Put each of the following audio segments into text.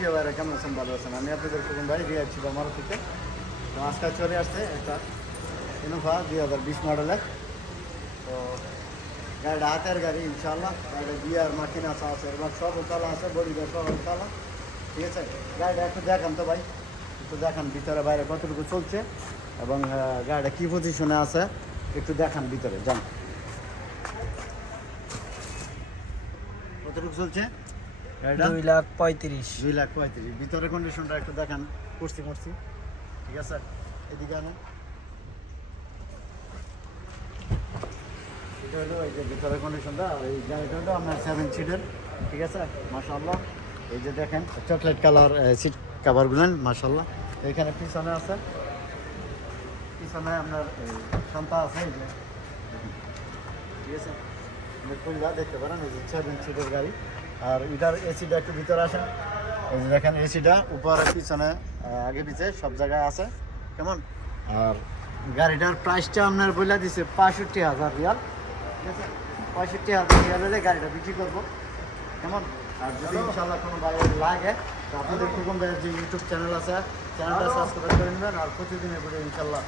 প্রিয় ভাইরা কেমন আছেন? ভালো আছেন? আমি আপনাদের খোকন ভাই, রিয়াদ ছিল মারুতিতে। তো আজকে চলে আসছে একটা ইনোভা 2020 মডেলের। তো গাড়িটা হাতের গাড়ি ইনশাল্লাহ। গাড়িটা গিয়ার মাকিনা আছে এবং সব উতালা আছে, বডিটা সব উতালা, ঠিক আছে। গাড়িটা একটু দেখান তো ভাই, একটু দেখান ভিতরে বাইরে কতটুকু চলছে এবং গাড়িটা কী পজিশনে আছে একটু দেখান। ভিতরে যান, কতটুকু চলছে গাড়িটা? 2,35,000। 2,35,000। ভিতরে কন্ডিশনটা একটু দেখান, করছি ঠিক আছে। এদিকে আনেন। এটা হলো এই যে ভিতরে কন্ডিশনটা। এই গাড়িটা হলো আপনার 7 সিটের, ঠিক আছে। মাশাআল্লাহ, এই যে দেখেন চকলেট কালার সিট কাভারগুলো মাশাআল্লাহ। এখানে পিছনে আছে, পিছনে আপনার শান্তা আছে, এই যে দেখেন, ঠিক আছে। খুললা দেখতে পারেন, এই যে 7 সিটের গাড়ি। আর এটার এসিটা একটু ভিতরে আসেন, এই যে দেখেন এসিটা উপরে পিছনে আগে পিছে সব জায়গায় আছে, কেমন। আর গাড়িটার প্রাইসটা আপনার বলে দিছে 65,000 রিয়াল, ঠিক আছে। 65,000 রিয়াল হলে গাড়িটা বিক্রি করবো, কেমন। আর যদি ইনশাল্লাহ কোনো বাইরে লাগে তো আপনাদের খোকন ভাইয়ের যে ইউটিউব চ্যানেল আছে, চ্যানেলটা সাবস্ক্রাইব করে নেবেন। আর প্রতিদিনের করে ইনশাল্লাহ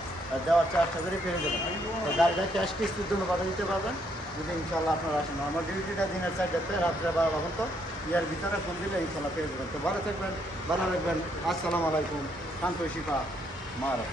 দেওয়ার চেষ্টা করে পেয়ে যাবেন। তো গাড়িটা ক্যাশ কিস্তির জন্য কথা দিতে পারবেন যদি ইনশাল্লাহ আপনারা আসেন। আমার ডিউটিটা দিনের 4টাতে, রাত্রে 12 পর্যন্ত। ইয়ার ভিতরে ফোন দিলে ইনশাল্লাহ পেয়ে যাবেন। তো ভালো থাকবেন, ভালো রাখবেন। আসসালামু আলাইকুম। শান্ত শিফা মারা।